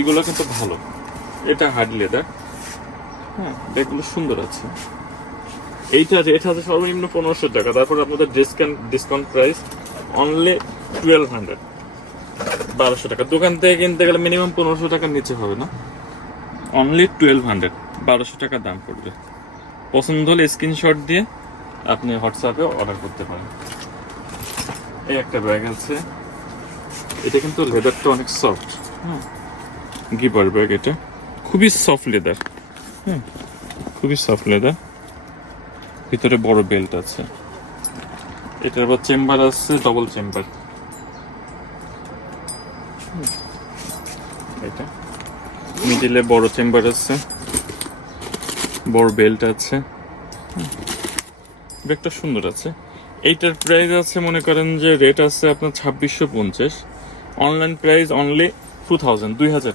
এইগুলো কিন্তু ভালো। এটা হার্ড লেদার, হ্যাঁ এগুলো সুন্দর আছে। এটা আছে সর্বনিম্ন 1500 টাকা। তারপর আপনাদের ডিসকাউন্ট প্রাইস অনলি 1200, 1200 টাকা। দোকান থেকে কিনতে গেলে মিনিমাম 1500 টাকার নিচে হবে না, অনলি 1200, 1200 টাকা দাম পড়বে। পছন্দ হলে স্ক্রিনশট দিয়ে আপনি হোয়াটসঅ্যাপে অর্ডার করতে পারেন। এই একটা ব্যাগ আছে, এটা কিন্তু লেদারটা অনেক সফট, হ্যাঁ গিপার ব্যাগ। এটা খুবই সফট লেদার, হ্যাঁ খুবই সফট লেদার। ভিতরে বড় বেল্ট আছে। এটার আবার চেম্বার আছে, ডবল চেম্বার। এটা মিডিলে বড় চেম্বার আছে, বড় বেল্ট আছে, ব্যাগটা সুন্দর আছে। এইটার প্রাইস আছে মনে করেন যে রেট আছে আপনার 2650, অনলাইন প্রাইস অনলি 2000 টাকা।